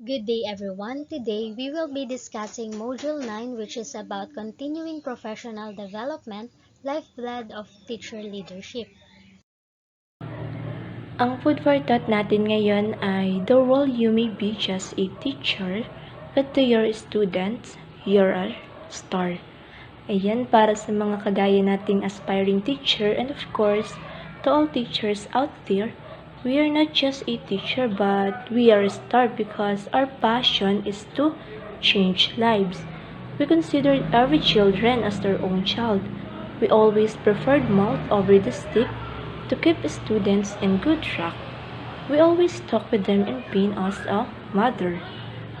Good day everyone. Today we will be discussing Module 9 which is about continuing professional development, lifeblood of teacher leadership. Ang food for thought natin ngayon ay the role you may be just a teacher, but to your students, you're a star. Ayan, para sa mga kagaya nating aspiring teacher and of course, to all teachers out there, we are not just a teacher but we are a star because our passion is to change lives. We consider every children as their own child. We always preferred mouth over the stick to keep students in good track. We always talk with them in pain as a mother.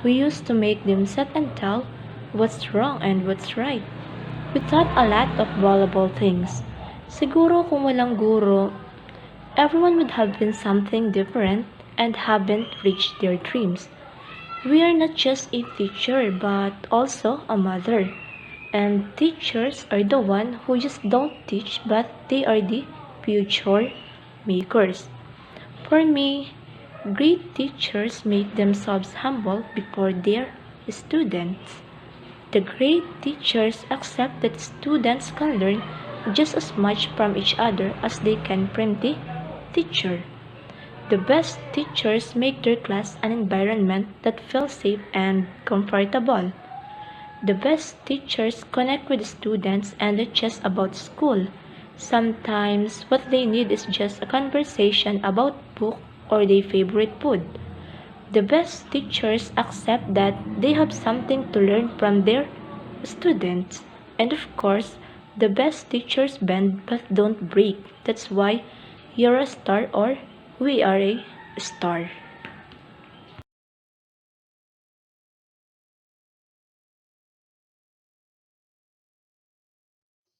We used to make them sit and tell what's wrong and what's right. We thought a lot of valuable things. Siguro kung walang guro, everyone would have been something different and haven't reached their dreams. We are not just a teacher but also a mother. And teachers are the one who just don't teach but they are the future makers. For me, great teachers make themselves humble before their students. The great teachers accept that students can learn just as much from each other as they can from the teacher. The best teachers make their class an environment that feels safe and comfortable. The best teachers connect with students and not just about school. Sometimes what they need is just a conversation about book or their favorite food. The best teachers accept that they have something to learn from their students. And of course, the best teachers bend but don't break. That's why you're a star or we are a star.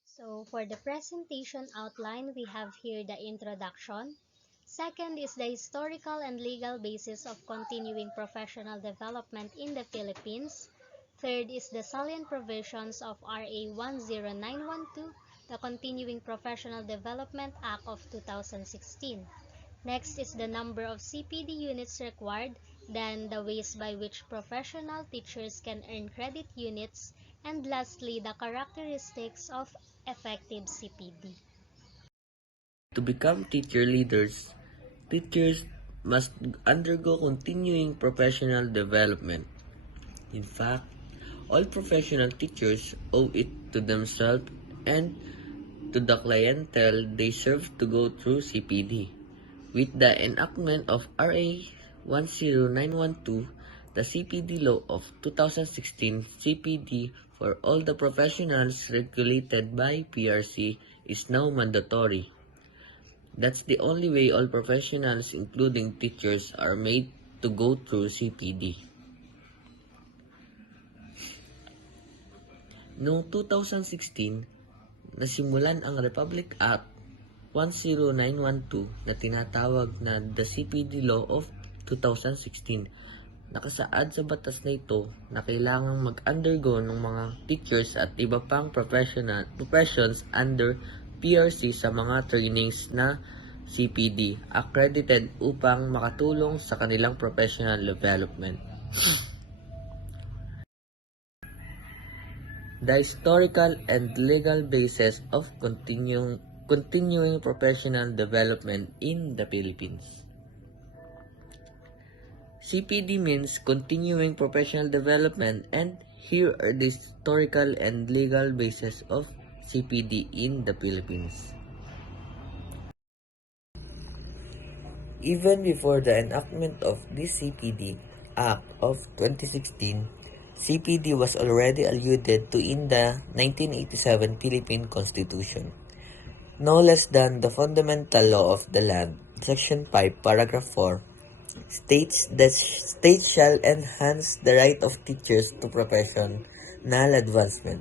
So for the presentation outline, we have here the introduction. Second is the historical and legal basis of continuing professional development in the Philippines. Third is the salient provisions of RA 10912, the Continuing Professional Development Act of 2016. Next is the number of CPD units required, then the ways by which professional teachers can earn credit units, and lastly, the characteristics of effective CPD. To become teacher leaders, teachers must undergo continuing professional development. In fact, all professional teachers owe it to themselves and to the clientele they serve to go through CPD. With the enactment of RA 10912, the CPD Law of 2016, CPD for all the professionals regulated by PRC is now mandatory. That's the only way all professionals, including teachers, are made to go through CPD. Noong 2016, nasimulan ang Republic Act 10912 na tinatawag na the CPD Law of 2016. Nakasaad sa batas na ito na kailangang mag-undergo ng mga teachers at iba pang professions under PRC sa mga trainings na CPD accredited upang makatulong sa kanilang professional development. The historical and legal basis of continuing professional development in the Philippines. CPD means continuing professional development, and here are the historical and legal basis of CPD in the Philippines. Even before the enactment of this CPD Act of 2016, CPD was already alluded to in the 1987 Philippine Constitution. No less than the fundamental law of the land, Section 5, Paragraph 4, states that states shall enhance the right of teachers to professional advancement.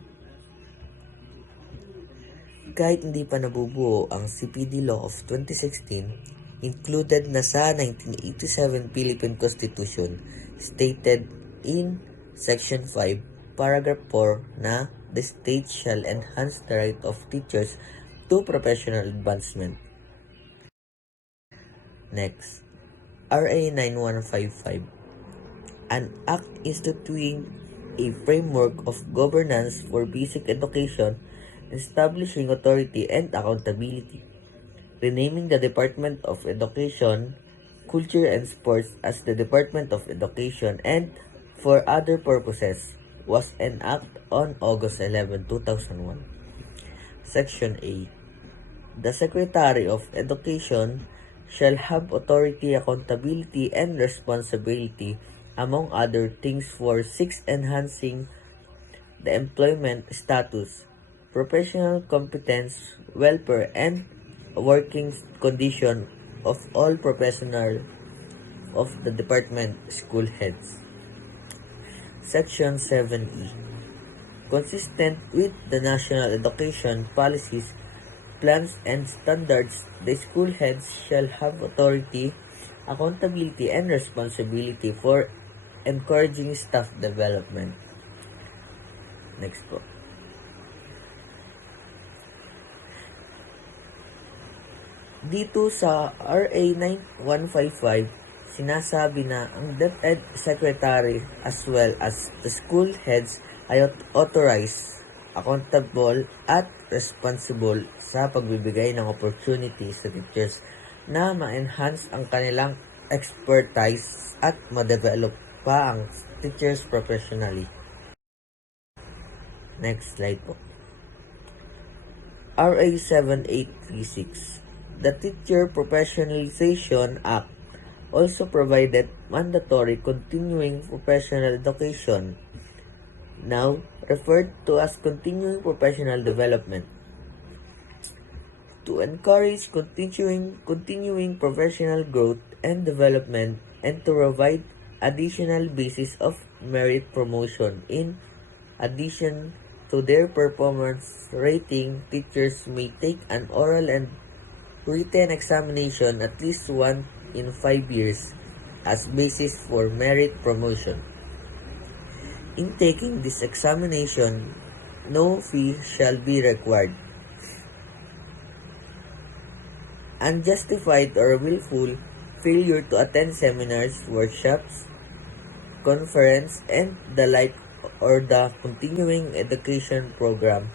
Kahit hindi pa nabubuo ang CPD Law of 2016, included na sa 1987 Philippine Constitution, stated in Section 5, Paragraph 4 na the state shall enhance the right of teachers to professional advancement. Next, RA 9155. an act instituting a framework of governance for basic education, establishing authority and accountability, renaming the Department of Education, Culture and Sports as the Department of Education, and for other purposes, was enacted on August 11, 2001. Section A. The Secretary of Education shall have authority, accountability, and responsibility, among other things, for 6. Enhancing the employment status, professional competence, welfare, and working condition of all professionals of the department school heads. Section 7E. Consistent with the national education policies, plans, and standards, the school heads shall have authority, accountability, and responsibility for encouraging staff development. Next po. Dito sa RA 9155, sinasabi na ang DepEd Secretary as well as the school heads ay authorized, accountable, at responsible sa pagbibigay ng opportunity sa teachers na ma-enhance ang kanilang expertise at ma-develop pa ang teachers professionally. Next slide po. RA 7836. The Teacher Professionalization Act also provided mandatory continuing professional education, now referred to as continuing professional development, to encourage continuing professional growth and development and to provide additional basis of merit promotion. In addition to their performance rating, teachers may take an oral and written examination at least once in 5 years as basis for merit promotion. In taking this examination, no fee shall be required. Unjustified or willful failure to attend seminars, workshops, conference, and the like, or the continuing education program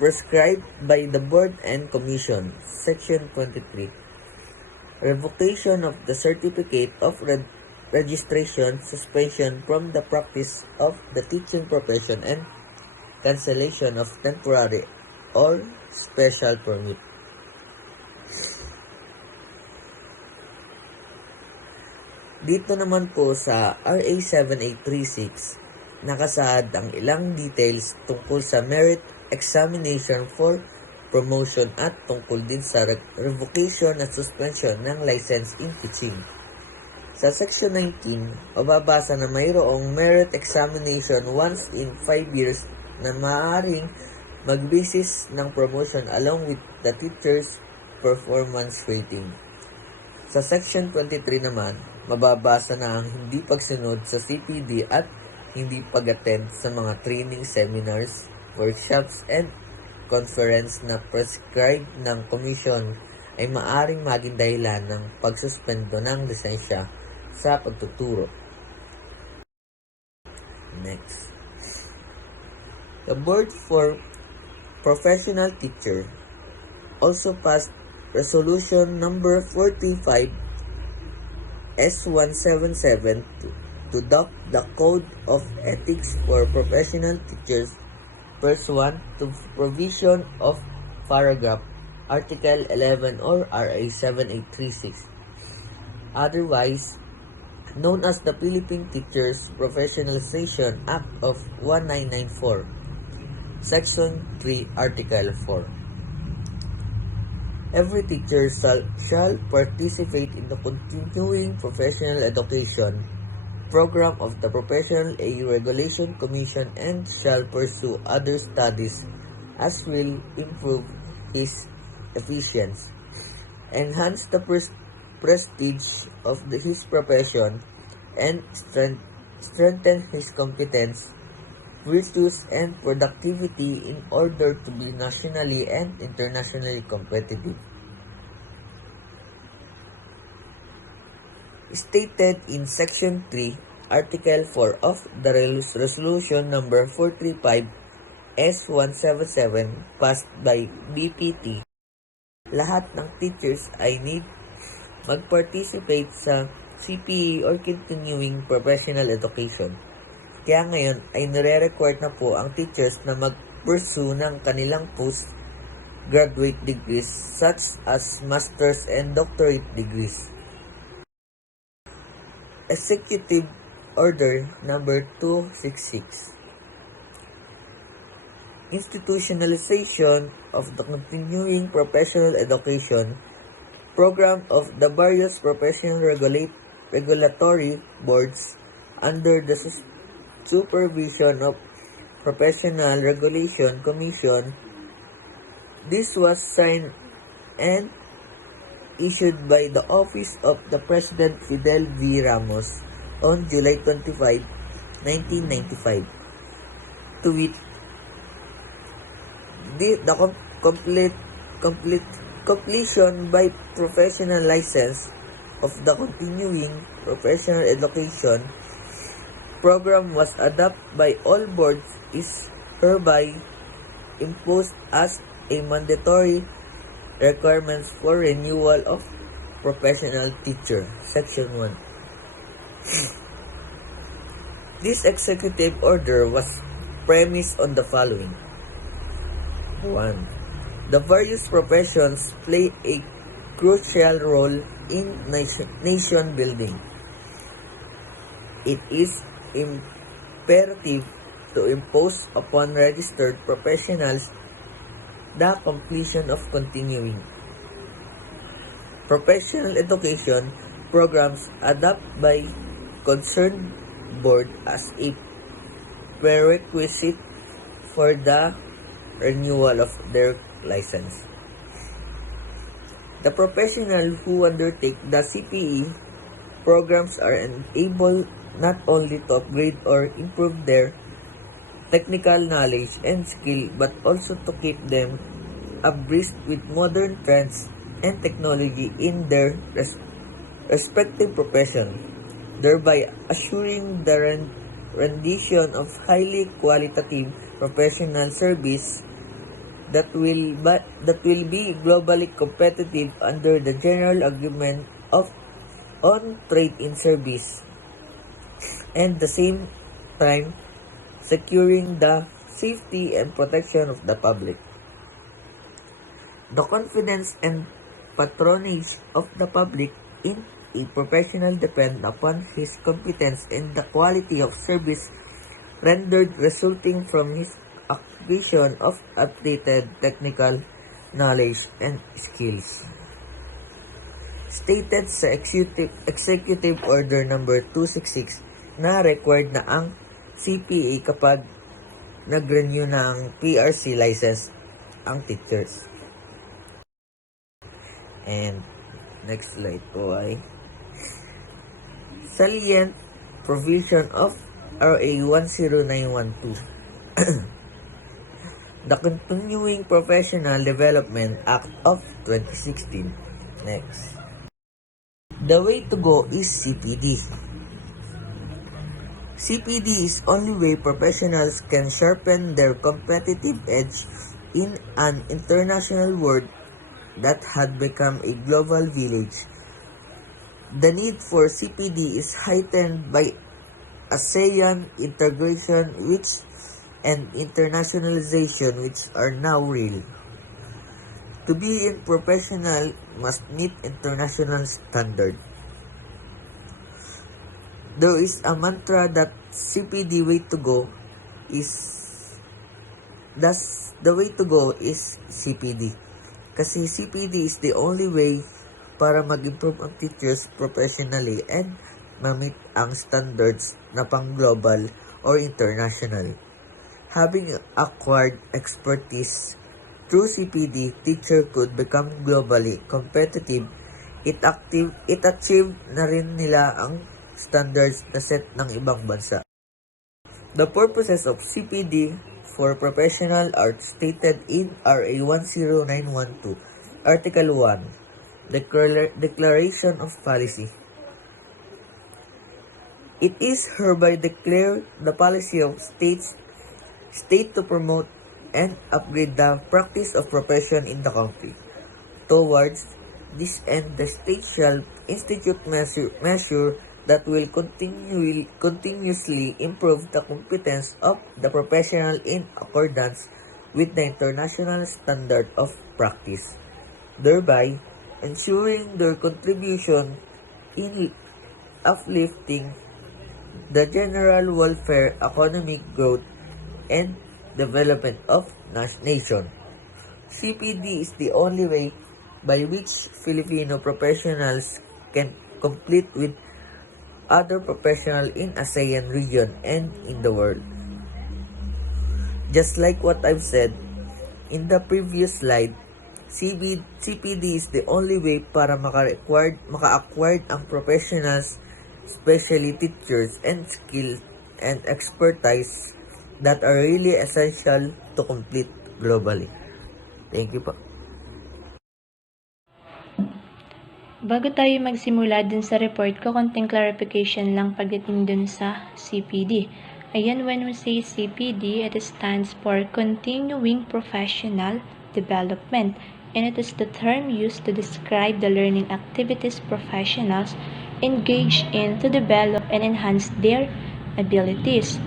prescribed by the Board and Commission. Section 23. Revocation of the certificate of registration, suspension from the practice of the teaching profession, and cancellation of temporary or special permit. Dito naman po sa RA 7836, nakasaad ang ilang details tungkol sa merit examination for promotion at tungkol din sa revocation at suspension ng license in teaching. Sa Section 19, mababasa na mayroong merit examination once in 5 years na maaaring magbasis ng promotion along with the teacher's performance rating. Sa Section 23 naman, mababasa na ang hindi pagsunod sa CPD at hindi pag-attend sa mga training seminars, workshops, and conference na prescribed ng komisyon ay maaring maging dahilan ng pagsuspendo ng lisensya sa pagtuturo. Next. The Board for Professional Teacher also passed Resolution number 45 S177 to adopt the Code of Ethics for Professional Teachers pursuant to provision of paragraph Article 11 or RA 7836, otherwise known as the Philippine Teachers Professionalization Act of 1994, Section 3, Article 4. Every teacher shall participate in the continuing professional education program of the Professional Aid Regulation Commission and shall pursue other studies as will improve his efficiency, enhance the prestige of his profession, and strengthen his competence, virtues, and productivity in order to be nationally and internationally competitive. stated in Section 3, Article 4 of the Resolution number 435 S177 passed by BPT, lahat ng teachers ay need mag-participate sa CPE or Continuing Professional Education. Kaya ngayon ay nire-require na po ang teachers na mag-pursue ng kanilang postgraduate degrees such as master's and doctorate degrees. Executive Order number 266. Institutionalization of the continuing professional education program of the various professional regulatory boards under the supervision of Professional Regulation Commission. This was signed and issued by the Office of the President Fidel V. Ramos on July 25, 1995. To wit, the completion by professional license of the continuing professional education program was adopted by all boards is hereby imposed as a mandatory requirements for renewal of professional teacher. Section 1. This executive order was premised on the following. 1. The various professions play a crucial role in nation building. It is imperative to impose upon registered professionals the completion of continuing professional education programs adopted by concerned board as a prerequisite for the renewal of their license. The professionals who undertake the CPE programs are enabled not only to upgrade or improve their technical knowledge and skill, but also to keep them abreast with modern trends and technology in their respective profession, thereby assuring the rendition of highly qualitative professional service that will be globally competitive under the general agreement on trade in service, and at the same time securing the safety and protection of the public. The confidence and patronage of the public in a professional depend upon his competence and the quality of service rendered resulting from his acquisition of updated technical knowledge and skills. Stated sa Executive Order number 266 na required na ang CPA kapag nag-renew ng PRC license ang teachers. And next slide po ay salient provision of RA 10912. The Continuing Professional Development Act of 2016. Next. The way to go is CPD. CPD is only way professionals can sharpen their competitive edge in an international world that had become a global village. The need for CPD is heightened by ASEAN integration and internationalization which are now real. To be in professional must meet international standard. There is a mantra that CPD way to go is CPD. Kasi CPD is the only way para mag-improve ang teachers professionally and ma-meet ang standards na pang-global or international. Having acquired expertise through CPD, teacher could become globally competitive. It achieve na rin nila ang standards na set ng ibang bansa. The purposes of CPD for professional are stated in RA 10912, Article 1, Declaration of Policy. It is hereby declared the policy of state to promote and upgrade the practice of profession in the country. Towards this end, the state shall institute measure that will continuously improve the competence of the professional in accordance with the international standard of practice, thereby ensuring their contribution in uplifting the general welfare, economic growth, and development of nation. CPD is the only way by which Filipino professionals can compete with other professionals in ASEAN region and in the world. Just like what I've said in the previous slide, CPD is the only way para maka-acquired ang professionals, especially teachers and skill and expertise that are really essential to complete globally. Thank you po. Bago tayo magsimula dun sa report ko, konting clarification lang pagdating dun sa CPD. Ayan, when we say CPD, it stands for Continuing Professional Development, and it is the term used to describe the learning activities professionals engage in to develop and enhance their abilities.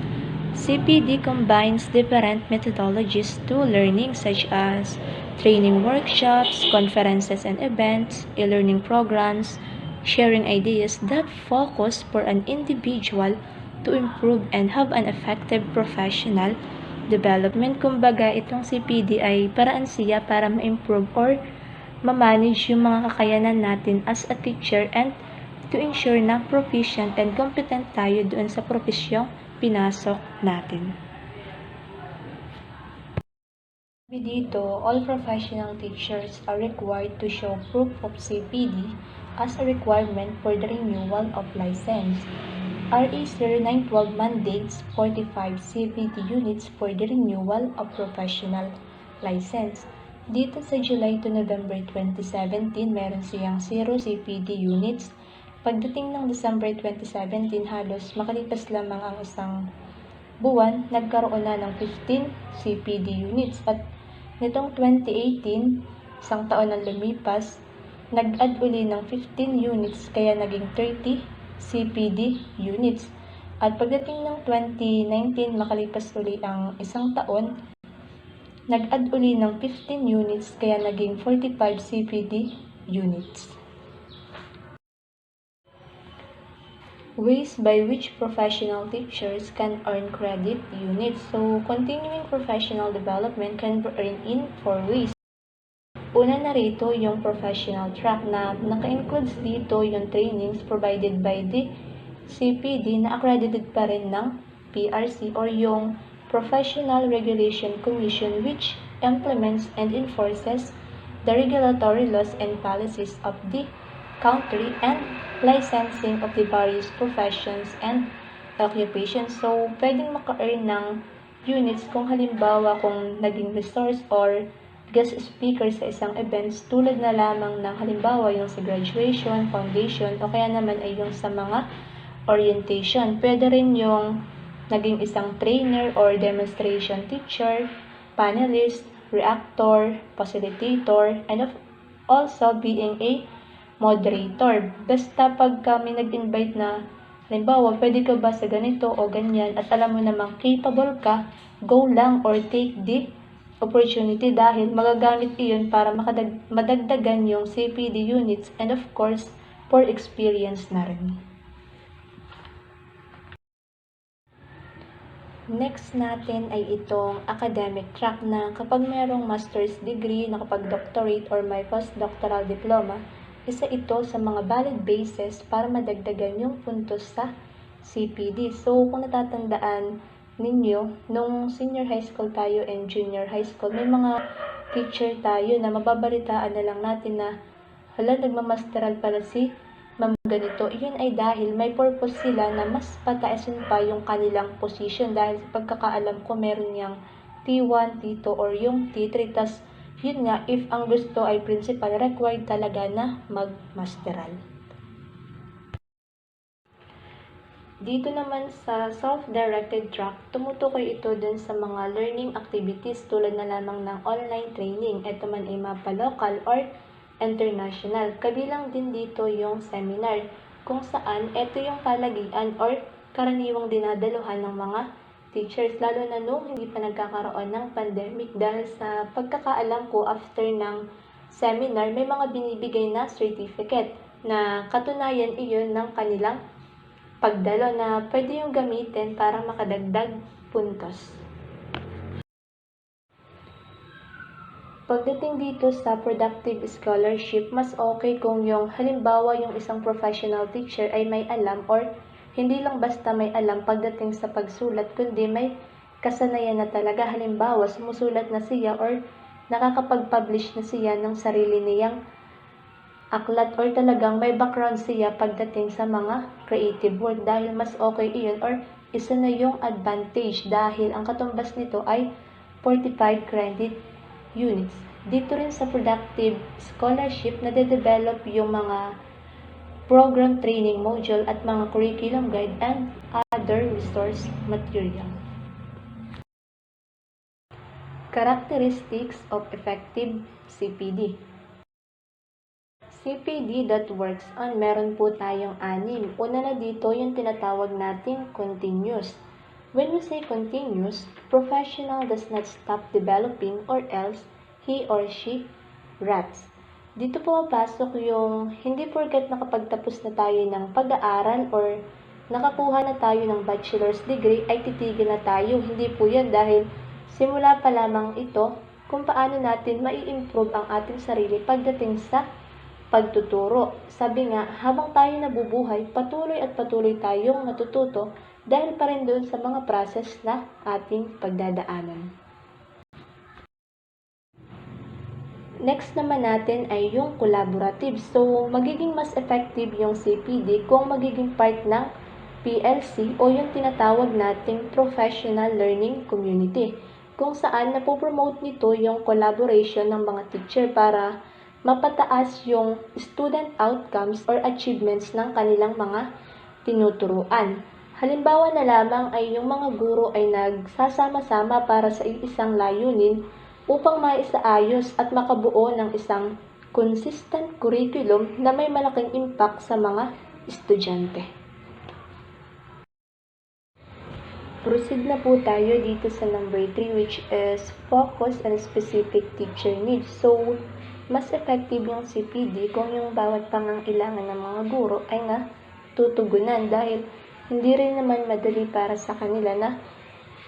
CPD combines different methodologies to learning such as training workshops, conferences and events, e-learning programs, sharing ideas that focus for an individual to improve and have an effective professional development. Kumbaga, itong CPD ay paraan siya para ma-improve or ma-manage yung mga kakayanan natin as a teacher and to ensure na proficient and competent tayo doon sa profesyong pinasok natin. Dito, all professional teachers are required to show proof of CPD as a requirement for the renewal of license. RA 0912 mandates 45 CPD units for the renewal of professional license. Dito sa July to November 2017, meron siyang 0 CPD units. Pagdating ng December 2017, halos makalipas lamang ang isang buwan, nagkaroon na ng 15 CPD units. At nitong 2018, isang taon na lumipas, nag-add uli ng 15 units kaya naging 30 CPD units. At pagdating ng 2019, makalipas uli ang isang taon, nag-add uli ng 15 units kaya naging 45 CPD units. Ways by which professional teachers can earn credit units. So, continuing professional development can be earned in 4 ways. Una na rito yung professional track na naka-includes dito yung trainings provided by the CPD na accredited pa rin ng PRC or yung Professional Regulation Commission, which implements and enforces the regulatory laws and policies of the country and licensing of the various professions and occupations. So, pwedeng maka-earn ng units kung halimbawa kung naging resource or guest speaker sa isang events tulad na lamang ng halimbawa yung sa graduation, foundation, o kaya naman ay yung sa mga orientation. Pwede rin yung naging isang trainer or demonstration teacher, panelist, reactor, facilitator, and also being a moderator. Basta pag kami nag-invite na, halimbawa, pwede ka ba sa ganito o ganyan at alam mo namang capable ka, go lang or take the opportunity dahil magagamit iyon para madagdagan yung CPD units and of course, for experience na rin. Next natin ay itong academic track na kapag mayroong master's degree, nakapag-doctorate or may postdoctoral diploma, isa ito sa mga valid basis para madagdagan yung puntos sa CPD. So, kung natatandaan ninyo, nung senior high school tayo and junior high school, may mga teacher tayo na mababalitaan na lang natin na hala, nagmamasteral pala si Ma'am ganito. Iyon ay dahil may purpose sila na mas pataasin pa yung kanilang position dahil sa pagkakaalam ko meron niyang T1, T2 or yung T3. Tas yun nga, if ang gusto ay principal, required talaga na mag-masteral. Dito naman sa self-directed track, tumutukoy ito dun sa mga learning activities tulad na lamang ng online training. Ito man ay mapa-local or international. Kabilang din dito yung seminar, kung saan ito yung palagian or karaniwang dinadaluhan ng mga teachers, lalo na nung hindi pa nagkakaroon ng pandemic. Dahil sa pagkakaalam ko, after ng seminar, may mga binibigay na certificate na katunayan iyon ng kanilang pagdalo na pwede yung gamitin para makadagdag puntos. Pagdating dito sa productive scholarship, mas okay kung yung halimbawa yung isang professional teacher ay may alam or hindi lang basta may alam pagdating sa pagsulat, kundi may kasanayan na talaga. Halimbawa, sumusulat na siya or nakakapag-publish na siya ng sarili niyang aklat or talagang may background siya pagdating sa mga creative work, dahil mas okay iyon or isa na yung advantage dahil ang katumbas nito ay 45 credit units. Dito rin sa productive scholarship na de-develop yung mga program training module at mga curriculum guide and other resource material. Characteristics of effective CPD. CPD that works on, meron po tayong 6. Una na dito yung tinatawag nating continuous. When we say continuous, professional does not stop developing or else he or she rots. Dito po mapasok yung hindi porket nakapagtapos na tayo ng pag-aaral or nakakuha na tayo ng bachelor's degree ay titigil na tayo. Hindi po yan, dahil simula pa lamang ito kung paano natin mai-improve ang ating sarili pagdating sa pagtuturo. Sabi nga, habang tayo nabubuhay, patuloy at patuloy tayong natututo dahil pa rin doon sa mga process na ating pagdadaanan. Next naman natin ay yung collaborative. So, magiging mas effective yung CPD kung magiging part ng PLC o yung tinatawag nating Professional Learning Community, kung saan napopromote nito yung collaboration ng mga teacher para mapataas yung student outcomes or achievements ng kanilang mga tinuturuan. Halimbawa na lamang ay yung mga guro ay nagsasama-sama para sa isang layunin upang maisaayos at makabuo ng isang consistent curriculum na may malaking impact sa mga estudyante. Proceed na po tayo dito sa number 3, which is focus on specific teacher needs. So, mas effective yung CPD kung yung bawat pangangailangan ng mga guro ay natutugunan, dahil hindi rin naman madali para sa kanila na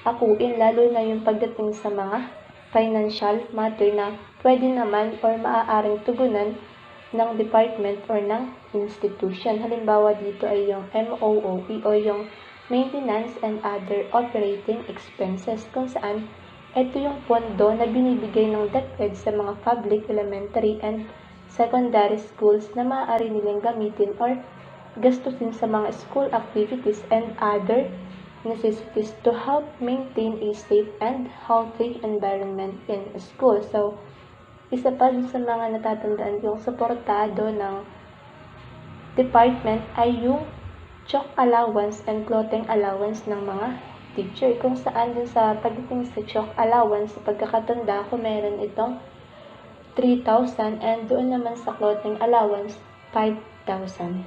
akuin, lalo na yung pagdating sa mga financial matter na pwede naman or maaaring tugunan ng department or ng institution. Halimbawa dito ay yung MOOE o yung Maintenance and Other Operating Expenses, kung saan ito yung pondo na binibigay ng DepEd sa mga public elementary and secondary schools na maaari nilang gamitin or gastusin sa mga school activities and other necessities to help maintain a safe and healthy environment in school. So, isa pa sa mga natatandaan yung suportado ng department ay yung chalk allowance and clothing allowance ng mga teacher, kung saan din sa pagdating sa chalk allowance, sa pagkakatanda ko meron itong 3,000 and doon naman sa clothing allowance 5,000.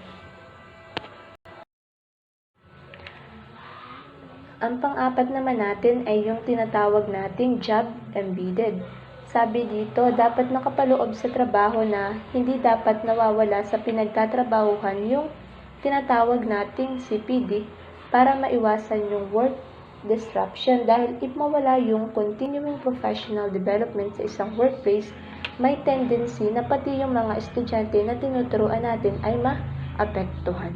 Ang pang-apat naman natin ay yung tinatawag nating job embedded. Sabi dito, dapat nakapaloob sa trabaho na hindi dapat nawawala sa pinagtatrabahuhan yung tinatawag nating CPD para maiwasan yung work disruption, dahil if mawala yung continuing professional development sa isang workplace, may tendency na pati yung mga estudyante na tinuturuan natin ay maapektuhan.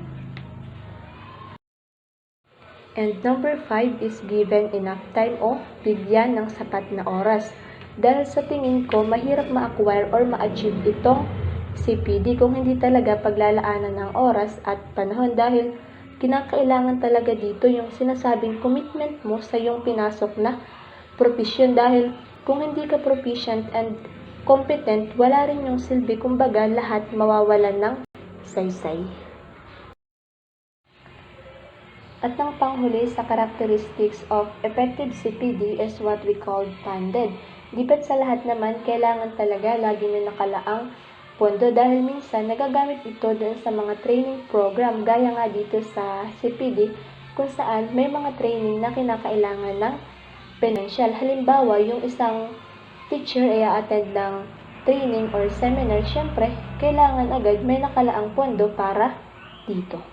And number 5 is given enough time o bigyan ng sapat na oras. Dahil sa tingin ko, mahirap ma-acquire or ma-achieve itong CPD kung hindi talaga paglalaanan ng oras at panahon, dahil kinakailangan talaga dito yung sinasabing commitment mo sa yung pinasok na profession, dahil kung hindi ka proficient and competent, wala rin yung silbi, kumbaga lahat mawawalan ng saysay. At ang panghuli sa characteristics of effective CPD is what we call funded. Dipat sa lahat naman, kailangan talaga lagi na nakalaang pondo dahil minsan nagagamit ito doon sa mga training program gaya nga dito sa CPD kung saan may mga training na kinakailangan ng financial. Halimbawa, yung isang teacher ay attend ng training or seminar, syempre, kailangan agad may nakalaang pondo para dito.